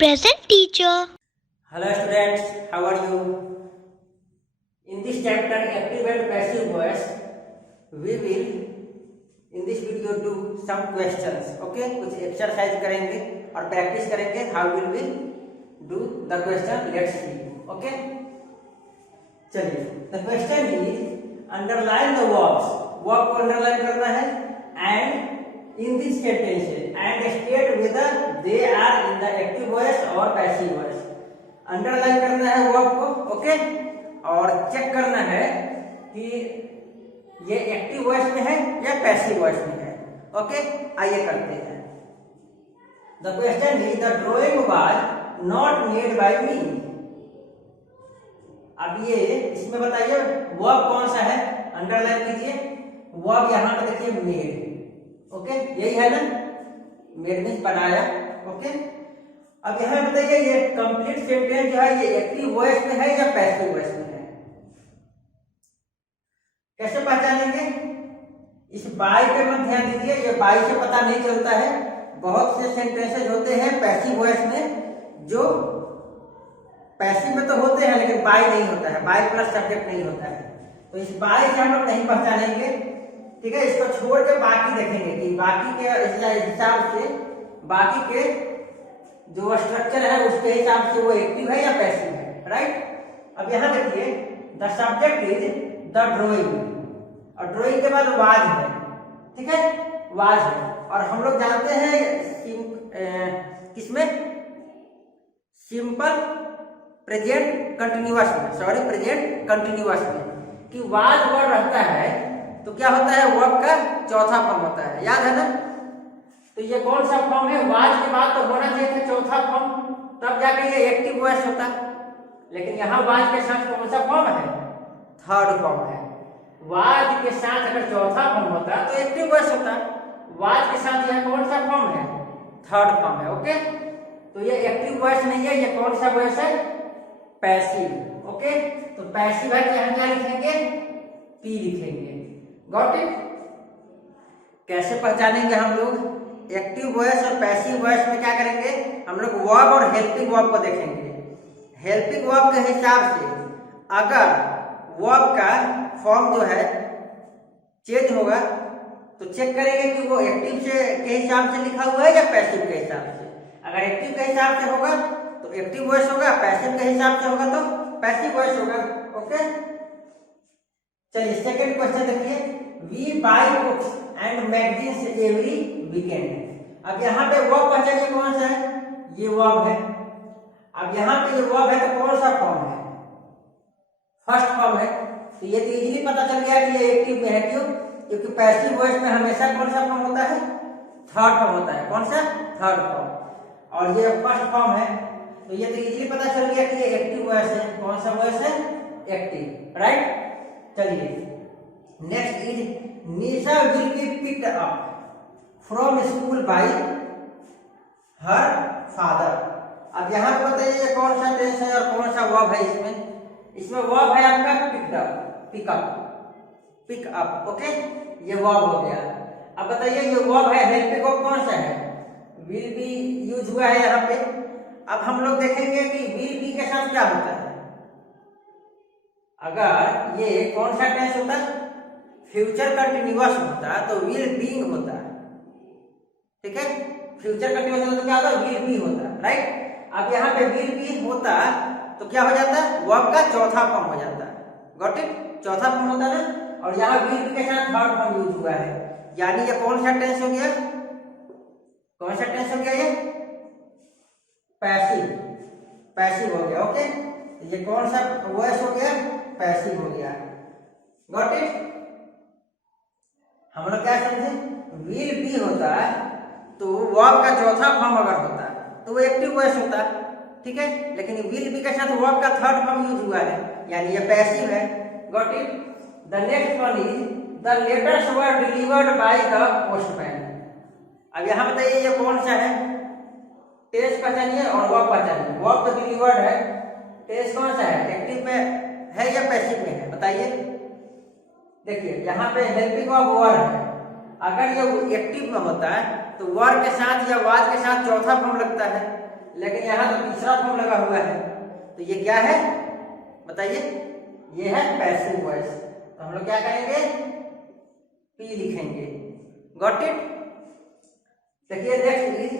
Present teacher. Hello students, how are you? In this chapter active and passive voice, we will in this video do some questions. Okay, कुछ exercise करेंगे और practice करेंगे. How will we do the question? Let's see. Okay. चलिए. The question is underline the verbs. Verb को underline करना है and in this sentence and state whether they are in the active voice or passive voice. Underline करना है verb को, okay, और check करना है कि ये एक्टिव वॉइस में है या पैसिव वॉइस में है. ओके, आइए करते हैं. The question is the drawing was not made by me. अब ये इसमें बताइए वर्ब कौन सा है, अंडरलाइन कीजिए. वर्ब यहाँ पे देखिए मेड. ओके, यही है ना, मेड मीन्स बनाया. ओके, अब यहाँ बताइए ये कंप्लीट सेंटेंस जो है ये एक्टिव वॉइस में है या पैसिव वॉइस में है. कैसे पहचानेंगे? इस बाई पे मत ध्यान दीजिए, ये बाई से पता नहीं चलता है. बहुत से सेंटेंसेस होते हैं पैसिव वॉइस में जो पैसिव में तो होते हैं लेकिन बाई नहीं होता है, बाई प्लस सब्जेक्ट नहीं होता है. तो इस बाई से हम लोग नहीं पहचानेंगे. ठीक है, इसको छोड़ के बाकी देखेंगे कि बाकी के हिसाब से बाकी के जो स्ट्रक्चर है उसके हिसाब से वो एक्टिव है या पैसिव है. राइट. अब यहाँ देखिए the subject is the drawing और ड्राइंग के बाद वाज है. ठीक है, वाज है. और हम लोग जानते हैं किसमें, सिंपल प्रेजेंट कंटिन्यूअस में, सॉरी प्रेजेंट कंटिन्यूअस में कि वाज वर्ड रहता है तो क्या होता है, वर्ब का चौथा फॉर्म होता है. याद है ना. तो ये कौन सा फॉर्म है, वाज के बाद तो होना चाहिए था चौथा फॉर्म, तब जाके ये एक्टिव वॉइस होता. लेकिन यहाँ वाज के साथ कौन सा फॉर्म है, थर्ड फॉर्म है. वाज के साथ अगर चौथा फॉर्म होता तो एक्टिव वॉइस होता. वाज के साथ यह कौन सा फॉर्म है, थर्ड फॉर्म है. ओके, तो ये एक्टिव वॉइस नहीं है, ये कौन सा वॉइस है, पैसिव. ओके, तो पैसिव है, यहाँ क्या लिखेंगे, पी लिखेंगे. Got it. कैसे पहचानेंगे हम लोग एक्टिव वॉइस और पैसिव वॉइस में? क्या करेंगे हम लोग, वर्ब और हेल्पिंग वर्ब को देखेंगे. हेल्पिंग वर्ब के हिसाब से अगर वर्ब का फॉर्म जो है चेंज होगा तो चेक करेंगे कि वो एक्टिव से के हिसाब से लिखा हुआ है या पैसिव के हिसाब से. अगर एक्टिव के हिसाब से होगा तो एक्टिव वॉइस होगा, पैसिव के हिसाब से होगा तो पैसिव वॉइस होगा. ओके, चलिए सेकंड क्वेश्चन देखिए. We buy books and magazines every weekend. अब यहाँ पे वर्ब पहचानिए कौन सा है, ये वर्ब है. अब यहाँ पे ये वर्ब है तो कौन सा फॉर्म है, फर्स्ट फॉर्म है. तो ये तो इजीली पता चल गया कि ये एक्टिव में है. क्यों? क्योंकि पैसिव वॉइस में हमेशा कौन सा फॉर्म होता है, थर्ड फॉर्म होता है. कौन सा, थर्ड फॉर्म. और ये फर्स्ट फॉर्म है तो ये तो इजीली पता चल गया कि ये एक्टिव वॉइस है. कौन सा वॉइस है, एक्टिव. राइट. चलिए next is Nisha will be picked up from school by her father. अब यहाँ पे बताइए ये कौन सा टेंस है और कौन सा वर्ब है. इसमें वर्ब है आपका picked up, pick up, pick up. Okay, ये वर्ब हो गया. अब बताइए ये वर्ब है, हेल्पिंग वर्ब कौन सा है, विल बी यूज हुआ है यहाँ पे. अब हम लोग देखेंगे कि विल बी के साथ क्या होता है. अगर ये कौन सा टेंस होता है, फ्यूचर कंटिन्यूअस होता तो विल बीइंग होता. ठीक है, फ्यूचर कंटिन्यूअस होता तो क्या होता, विल बी होता. राइट. अब यहाँ पे विल बी होता तो क्या हो जाता, वर्ब का चौथा फॉर्म हो जाता. Got it. चौथा फॉर्म होता ना, और यहाँ विल बी के साथ थर्ड फॉर्म यूज हुआ है. यानी ये कौन सा टेंस हो गया, कौन सा टेंस हो गया, ये पैसिव, पैसिव हो गया. ओके, ये कौन सा वॉइस हो गया, पैसिव हो गया. Got it. हम लोग क्या समझे, विल बी होता तो वर्ब का चौथा फॉर्म अगर होता तो वो एक्टिव वॉइस होता. ठीक है, लेकिन विल बी के साथ वर्ब का थर्ड फॉर्म यूज हुआ है यानी ये पैसिव है. Got it. The next one is the letters were delivered by the postman. अब यहाँ बताइए ये कौन सा है, टेंस पहचानिए और वर्ब पहचानिए. वर्ब तो डिलीवर्ड है, टेंस कौन सा है, एक्टिव में है या पैसिव में है, बताइए. देखिए यहाँ पे हेल्पिंग वर्ब वर है. अगर ये एक्टिव में होता है तो वर के साथ या वाज के साथ चौथा फॉर्म लगता है. लेकिन यहाँ तो तीसरा फॉर्म लगा हुआ है, तो ये क्या है बताइए? ये है पैसिव वॉइस। तो हम लोग क्या करेंगे? पी लिखेंगे। Got it? देखिए next is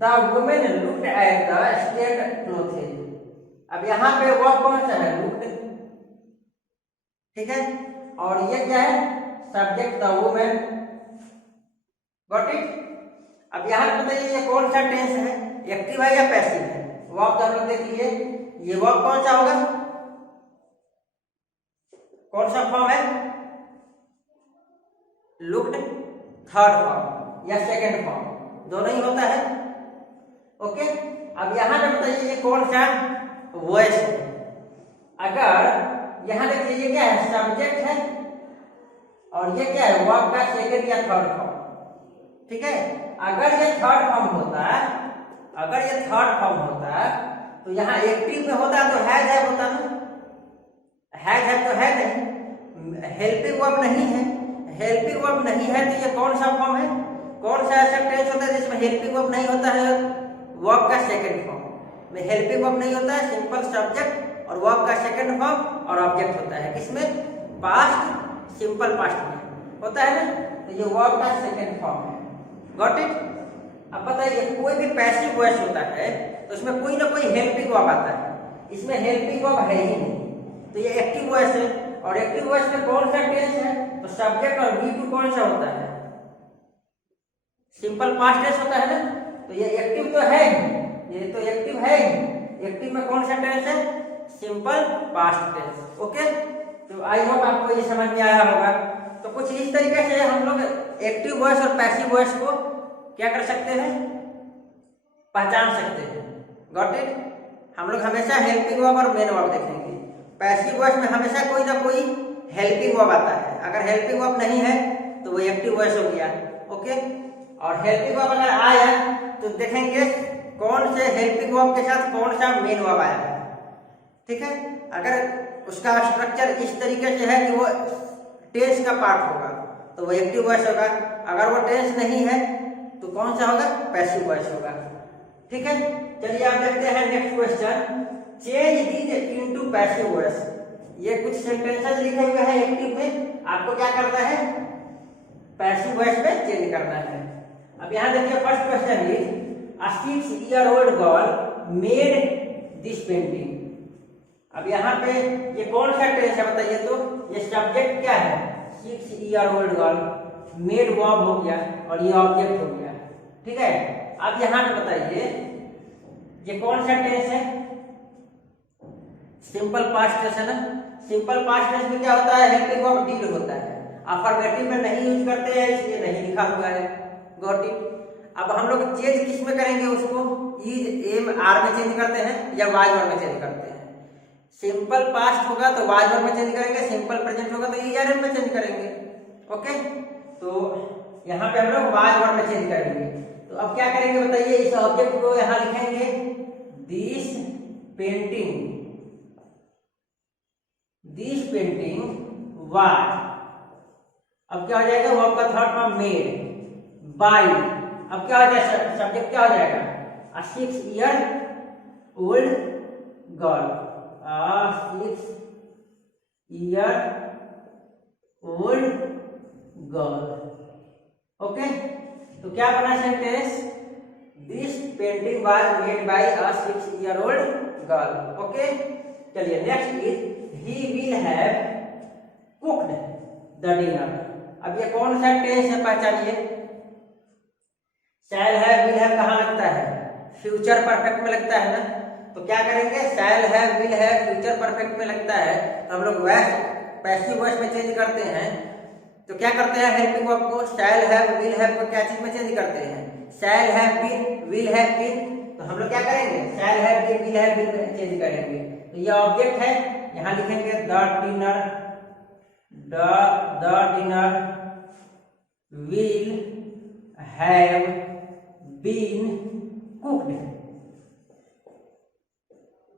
the women looked at the state clothes. अब यहाँ पे वर्ब कौन सा है? लुक्ड, ठीक है, और ये क्या है? Subject the women. Got it? अब यहाँ पे बताइए ये कौन सा टेंस है? एक्टिव है या पैसिव है? वर्ब तो हम लोग देख लिए, ये वर्ब कौन सा होगा? कौन सा फॉर्म है? लुक्ड, थर्ड फॉर्म या सेकंड फॉर्म, दोनों ही होता है। ओके, अब यहाँ पे बताइए ये कौन सा वॉइस है? अगर यहाँ देखिए ये क्या है? सब्जेक्ट है, और ये क्या है? वर्ब का सेकंड या थर्ड फॉर्म, ठीक है। अगर ये थर्ड फॉर्म होता, अगर ये थर्ड फॉर्म होता तो यहाँ एक्टिव में होता तो हैज है होता ना, हैज है तो है नहीं, हेल्पिंग वर्ब नहीं है, हेल्पिंग वर्ब नहीं है तो ये कौन सा फॉर्म है? कौन सा ऐसा टेंस होता है जिसमें हेल्पिंग वर्ब नहीं होता है? वर्ब का सेकंड फॉर्म में हेल्पिंग वर्ब नहीं होता है, सिंपल सब्जेक्ट और वर्ब का सेकंड फॉर्म और ऑब्जेक्ट होता है। किसमें? पास्ट, सिंपल पास्ट में होता है ना, तो ये वर्ब का सेकंड फॉर्म है। Got it? अब बताइए कोई भी पैसिव वॉइस होता है तो उसमें कोई ना कोई हेल्पिंग वर्ब आता है, इसमें हेल्पिंग वर्ब है ही नहीं, तो ये एक्टिव वॉइस है। और एक्टिव वॉइस में कौन सा टेंस है? तो सब्जेक्ट और बी टू कौन सा होता है? सिंपल पास्ट टेंस होता है ना, तो ये एक्टिव तो है ही, ये तो एक्टिव है ही। एक्टिव में कौन सा टेंस है? Simple past tense. ओके, तो आई होप आपको ये समझ में आया होगा। तो कुछ इस तरीके से हम लोग एक्टिव वॉइस और पैसिव वॉइस को क्या कर सकते हैं? पहचान सकते हैं। Got it? हम लोग हमेशा हेल्पिंग वर्ब और मेन वर्ब देखेंगे। पैसिव वॉइस में हमेशा कोई ना कोई हेल्पिंग वर्ब आता है, अगर हेल्पिंग वर्ब नहीं है तो वो एक्टिव वॉइस हो गया। ओके, और हेल्पिंग वर्ब अगर आया तो देखेंगे कौन से हेल्पिंग वर्ब के साथ कौन सा मेन वर्ब आया है, ठीक है। अगर उसका स्ट्रक्चर इस तरीके से है कि वो टेंस का पार्ट होगा तो वो एक्टिव वॉइस होगा, अगर वो टेंस नहीं है तो कौन सा होगा? पैसिव वॉइस होगा, ठीक है। चलिए आप देखते हैं next question, change these into passive voice. ये कुछ सेंटेंसेस लिखे हुए हैं एक्टिव में, आपको क्या करना है? पैसिव वॉइस में चेंज करना है। अब यहाँ देखिए first question is a 6-year-old girl made this painting. अब यहाँ पे ये कौन सा टेंस है बताइए? तो ये सब्जेक्ट क्या है? 6-year-old गर्ल, मेड वर्ब हो गया और ये ऑब्जेक्ट हो गया, ठीक है। अब यहाँ पे बताइए ये कौन सा टेंस है? सिंपल पास्ट टेंस है ना। सिंपल पास्ट टेंस में क्या होता है? हेल्पिंग वर्ब डीड होता है, अफर्मेटिव में नहीं यूज करते हैं इसलिए नहीं लिखा हुआ है। Got it? अब हम लोग चेंज किस में करेंगे? उसको इज, एम, आर में चेंज करते हैं या वाज वर्ब में चेंज करते हैं? सिंपल पास्ट होगा तो वाज वर्ब में चेंज करेंगे, सिंपल प्रेजेंट होगा तो इज, आर, एम में चेंज करेंगे। ओके, तो यहाँ पे हम लोग वाज वर्ब में चेंज करेंगे। तो अब क्या करेंगे बताइए? इस ऑब्जेक्ट को यहाँ लिखेंगे this painting, this painting was. अब क्या हो जाएगा? वर्ब का थर्ड फॉर्म मेड बाय। अब क्या हो जाएगा? सब्जेक्ट क्या हो जाएगा? A 6-year-old girl, a 6-year-old girl. Okay, तो क्या बना sentence? This painting was made by a 6-year-old girl. Okay, चलिए next is he will have cooked the dinner. अब ये कौन सा टेंस है? पहचानिए। शैल है, विल है कहाँ लगता है? फ्यूचर परफेक्ट में लगता है ना। तो क्या करेंगे? शैल है, विल है, फ्यूचर परफेक्ट में लगता है तो हम लोग वॉइस पैसिव वॉइस में चेंज करते हैं। तो क्या करते हैं? हेल्पिंग वर्ब को शैल है, विल है को क्या चीज में चेंज करते हैं? शैल have been, will have been, तो हम लोग क्या करेंगे? Shall have been, will have been में चेंज करेंगे। तो ये ऑब्जेक्ट है, यहाँ लिखेंगे the dinner, the dinner will have been cooked,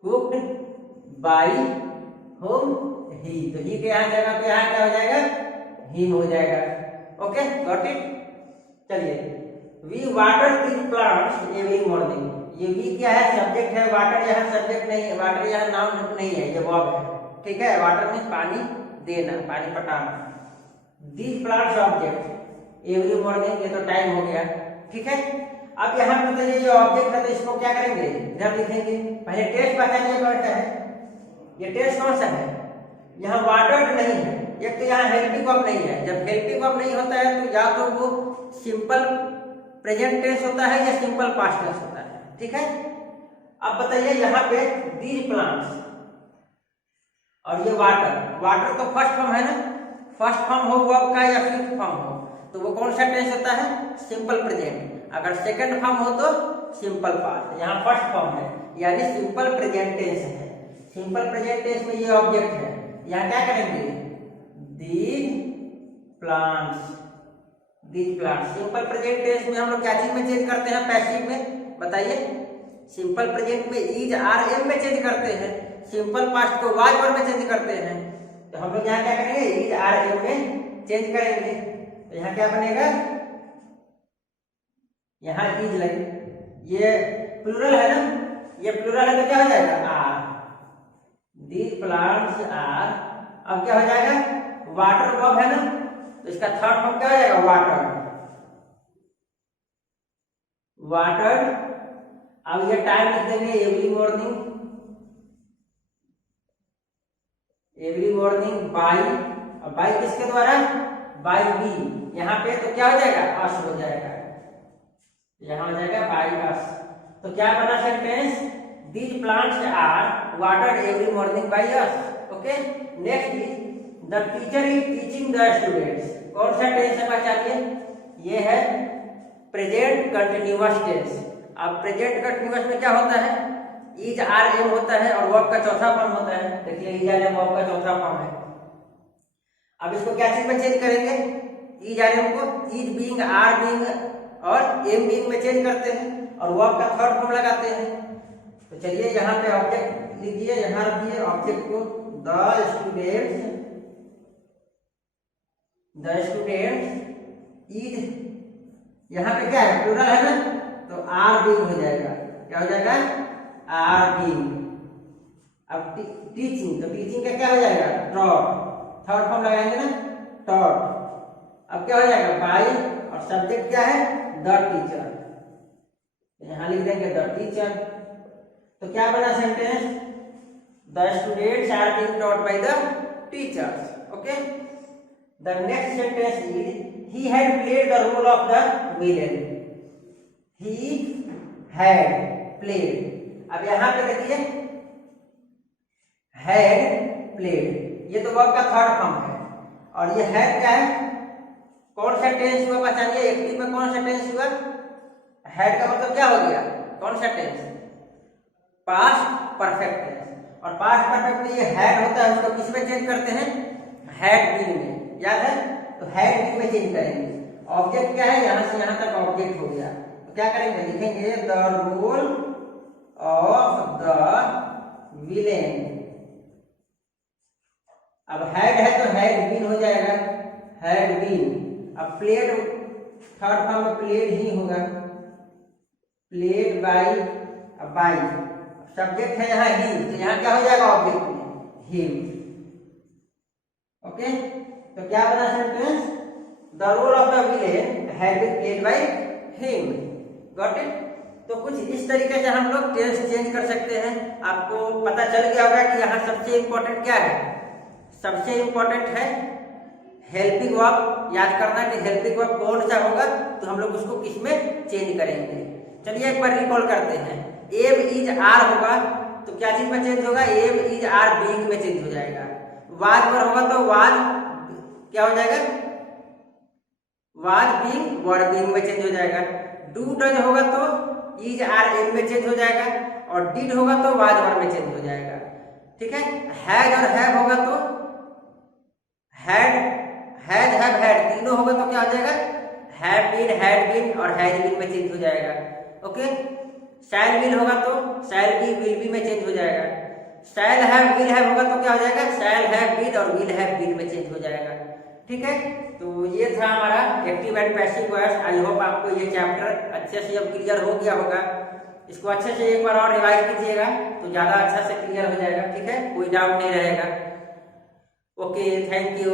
cooked by home he. तो ही के यहाँ जगह पे यहाँ क्या हो जाएगा? हिम हो जाएगा। Okay, got it? चलिए, we water these plants every morning. ये वी क्या है, सब्जेक्ट है, वाटर यहाँ सब्जेक्ट नहीं है, वाटर यहाँ नाउन नहीं है, ये वर्ब है, ठीक है। वाटर में पानी देना, पानी पटाना। These plants object every morning, ये तो टाइम हो गया, ठीक है। अब यहाँ पे बताइए ये ऑब्जेक्ट है तो इसको क्या करेंगे, इधर लिखेंगे। पहले टेस्ट पहचानिए कौन सा है, ये टेस्ट कौन सा है, यहाँ वाटर्ड नहीं है, एक तो यहाँ हेल्पिंग वर्ब नहीं है। जब हेल्पिंग वर्ब नहीं होता है तो या तो वो सिंपल प्रेजेंट टेंस होता है या सिंपल पास्ट टेंस होता है, ठीक है। अब बताइए यहाँ पे दीज प्लांट्स और ये वाटर, वाटर तो फर्स्ट फॉर्म है ना, फर्स्ट फॉर्म हो वर्ब का या फिफ्थ फॉर्म हो तो वो कौन सा टेंस होता है, सिंपल प्रेजेंट। अगर सेकंड फॉर्म हो तो सिंपल पास्ट, यहाँ फर्स्ट फॉर्म है यानी सिंपल प्रेजेंट टेंस है। सिंपल प्रेजेंट टेंस में ये ऑब्जेक्ट है, यहाँ क्या करेंगे, these plants, these plants. Simple present tense में हम लोग क्या चीज में चेंज करते हैं, पैसिव में, बताइए। सिंपल प्रेजेंट में इज आर एम में चेंज करते हैं, सिंपल पास्ट को वाज वर में चेंज करते हैं। तो हम लोग यहाँ क्या करेंगे, इज आर एम में चेंज करेंगे। तो यहाँ क्या बनेगा, यहाँ इज लगे, ये प्लूरल है ना, ये प्लूरल है तो क्या हो जाएगा, आर। दीज प्लांट्स आर, अब क्या हो जाएगा, वाटर वर्ब है ना, तो इसका थर्ड फॉर्म क्या हो जाएगा, वाटर, वाटर। अब ये टाइम लिख देंगे every morning, every morning by, और बाई किसके द्वारा, बाई बी। यहाँ पे तो क्या हो जाएगा, अस हो जाएगा, यहाँ हो जाएगा बाई अस। तो क्या बना sentence, these plants are watered every morning by us, okay. Next is the teacher is teaching the students. कौन सा टेंस है बच्चा, ये है प्रेजेंट कंटिन्यूअस टेंस। अब प्रेजेंट कंटिन्यूअस में क्या होता है, इज आर एम होता है और वर्ब का चौथा फॉर्म होता है। देखिए इज आर एम वर्ब का चौथा फॉर्म है। अब इसको क्या चीज में चेंज करेंगे, इज आर एम को इज बीइंग, आर बीइंग और एम बीइंग में चेंज करते हैं और वर्ब का थर्ड फॉर्म लगाते हैं। तो चलिए यहाँ पे ऑब्जेक्ट लीजिए, यहाँ रखिए ऑब्जेक्ट को, the students, the students is, यहाँ पे क्या है, प्लूरल है ना, तो आर बीइंग हो जाएगा, क्या हो जाएगा, आर बीइंग। अब टीचिंग, तो टीचिंग का क्या हो जाएगा, टॉट, थर्ड फॉर्म लगाएंगे ना, टॉट। अब क्या हो जाएगा, बाई, और सब्जेक्ट क्या है, द टीचर, यहाँ लिख देंगे द टीचर। तो क्या बना sentence, the students are being taught by the teachers, okay. The next sentence is he had played the role of the villain, he had played। अब यहाँ पे देखिए had played, ये तो वर्ब का थर्ड फॉर्म है, और ये had क्या है, कौन सा टेंस हुआ पहचानिए, एक्टिव में कौन सा टेंस हुआ, had का मतलब क्या हो गया, कौन सा टेंस, पास्ट परफेक्ट टेंस। और पास्ट परफेक्ट में ये had होता है, उसको किस में चेंज करते हैं, had been में, याद है, तो हैड बी में चेंज करेंगे। ऑब्जेक्ट क्या है, यहां से यहां तक ऑब्जेक्ट हो गया, तो क्या करेंगे, लिखेंगे the role of the villain. अब हैड है तो हैड बीन हो जाएगा, हैड बीन। अब प्लेड, थर्ड फॉर्म में प्लेड ही होगा, प्लेड बाई, अब बाई सब्जेक्ट है यहाँ ही, तो यहाँ क्या हो जाएगा ऑब्जेक्ट में, हिम, ओके। तो क्या बना sentence, the role of the villain had been played by him, got it. तो कुछ इस तरीके से हम लोग टेंस चेंज कर सकते हैं। आपको पता चल गया होगा कि यहाँ सबसे इंपॉर्टेंट क्या है, सबसे इंपॉर्टेंट है हेल्पिंग वर्ब। याद करना कि हेल्पिंग वर्ब कौन सा होगा, तो हम लोग उसको किस में चेंज करेंगे। चलिए एक बार रिकॉल करते हैं, एम इज आर होगा तो क्या चीज में चेंज होगा, एम इज आर बीइंग में चेंज हो जाएगा। वाज पर होगा तो वाज क्या हो जाएगा, वाज बीइंग वर बीइंग में चेंज हो जाएगा। डू डज होगा तो इज आर एम में चेंज हो जाएगा, और डिड होगा तो वाज वर में चेंज हो जाएगा, ठीक है। हैज और हैव होगा तो हैड, हैज, हैव, हैड तीनों होगा तो क्या हो जाएगा, हैव बीन, हैड बीन और हैज बीन में चेंज हो जाएगा, ओके। शैल विल होगा तो शैल बी, विल बी में चेंज हो जाएगा। शैल हैव, विल हैव होगा तो क्या हो जाएगा, शैल हैव बीन और विल हैव बीन में चेंज हो जाएगा, ठीक है। तो ये था हमारा active and passive voice. I hope आपको ये चैप्टर अच्छे से अब क्लियर हो गया होगा। इसको अच्छे से एक बार और रिवाइज कीजिएगा तो ज़्यादा अच्छा से क्लियर हो जाएगा, ठीक है, कोई डाउट नहीं रहेगा। Okay, thank you.